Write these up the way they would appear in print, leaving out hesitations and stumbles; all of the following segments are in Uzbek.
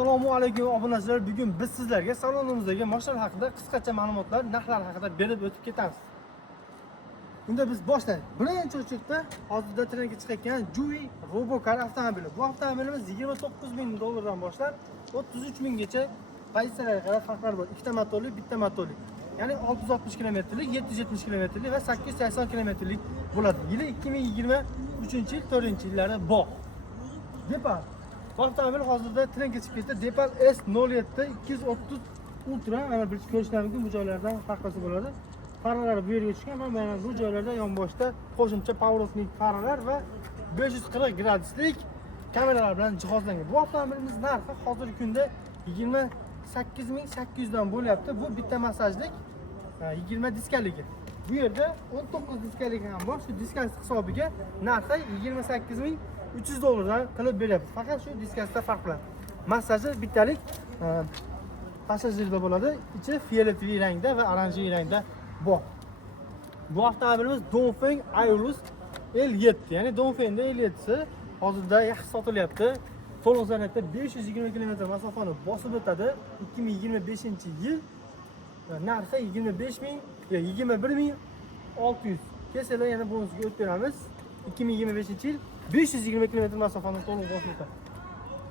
Assalomu alaykum obunachilar. Bugun biz sizlarga salonimizdagi mashinalar haqida qisqacha ma'lumotlar, narxlar haqida berib o'tib ketamiz. Unda biz boshlaylik. Birinchi o'rinda hozirda trendga chiqayotgan Juwi Robocar avtomobili. Bu avtomobilimiz 29 ming dollardan boshlab 33 minggacha pozitsiyalarga qarab farqlar bor. Ikkita motorli, bitta motorli. Ya'ni 660 kilometrlik, 770 kilometrlik va 880 kilometrlik bo'ladi. Yili 2023-yil 4-yillarda bor. Depar bu avtomobil hozirda trendga chiqib ketdi. Depar S07 230 Ultra. Mana bir ko'rishingiz mumkin, bu joylardan farqlasa bo'ladi. Faralar bu yerga tushgan, mana bu joylarda yonboshda qo'shimcha Pavlovning faralar va 540 graduslik kameralar bilan jihozlangan. Bu avtomobilimiz narxi hozirgi kunda 28800 dan bo'lyapti. Bu bitta massajlik 20 diskaligi. Bu yerda 19 diskaligi ham bor. Shu diskasi hisobiga narxi 28300 dollardan qilib beryapti. Faqat shu diskasida farq bilan. Massaji bittalik passajirda bo'ladi. Ichi fioletoviy rangda va oranjiy rangda bor. Bu avtomobilimiz Dongfeng Aorus L7, ya'ni Dongfengda L7si hozirda yaxshi sotilyapti. To'liq zaryadda 520 km masofani bosib o'tadi. 2025-yil narxi 21600. Kelsalar yana bonusga o'tib beramiz. 2025-yil 520 km masofani to'liq bosib o'tadi.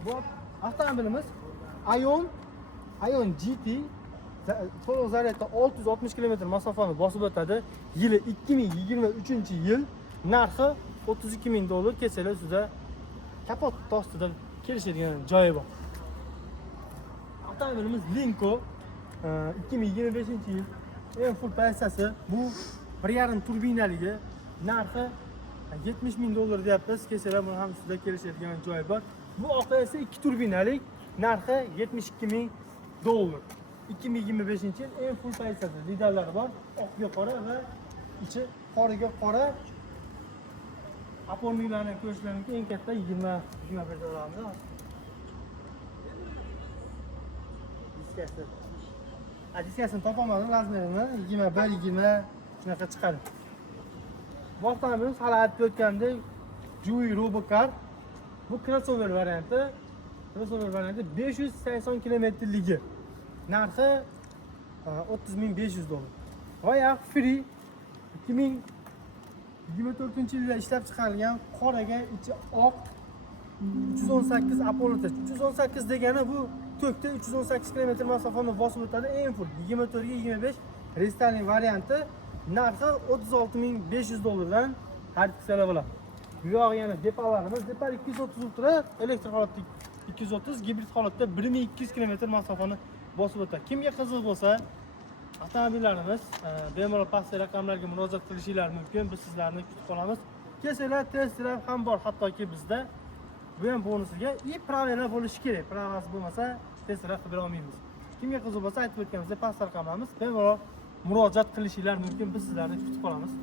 Bu avtomobilimiz Ion GT to'liq zaryadda 660 km masofani bosib o'tadi. Yili 2023-yil, narxi 32 ming dollar. Kelsalar sizda kapot ostida kelishadigan joyi bor. Avtomobilimiz Linko 2025-yil eng full pozitsiyasi. Bu 1.5 turbinaligi, narxi 70 ming dollar deyapmiz. Kelsalar buni ham sizda kelishadigan joyi bor. Bu oqda esa 2 turbinalik, narxi 72 ming dollar. 2025-yil eng full pozitsiyasi. Lidarlari bor, oqga qora va ichi qoriga qora. Aporniklarni ko'rishingiz mumkin. Eng katta 21 dollarmiz. Diskasi. Diskasini topolmadim, razmerini 21-20 shunaqa chiqadi. Bu avtomobilimiz hali aytib o'tgandek Juwi Robocar. Bu crossover varianti. 580 kilometrligi. Narxi 30500 dollar. Voya free 2024-yilda ishlab chiqarilgan qoraga ichi oq 318 Apollo. 318 degani bu to'kda 318 km masofani bosib o'tadi. Eng full 24 ga 25 restyling varianti. Narxi 36500 dollardan xarid qilsalar bo'ladi. Bu yoq yana deparlarimiz. Depar 230 Ultra, elektr holatda 230, gibrid holatda 1200 km masofani bosib o'tadi. Kimga qiziq bo'lsa, avtomobillarimiz bemalol pastki raqamlarga murojaat qilishingiz mumkin. Biz sizlarni kutib qolamiz. Kelsalar test drive ham bor, hattoki bizda. Bu ham bonusiga pravila bo'lishi kerak. Pravasi bo'lmasa test drive qilib bera olmaymiz. Kimga qiziq bo'lsa, aytib o'tganimizdek pastki raqamlarimiz bemalol murojaat qilishingiz mumkin. Biz sizlarni kutib qolamiz.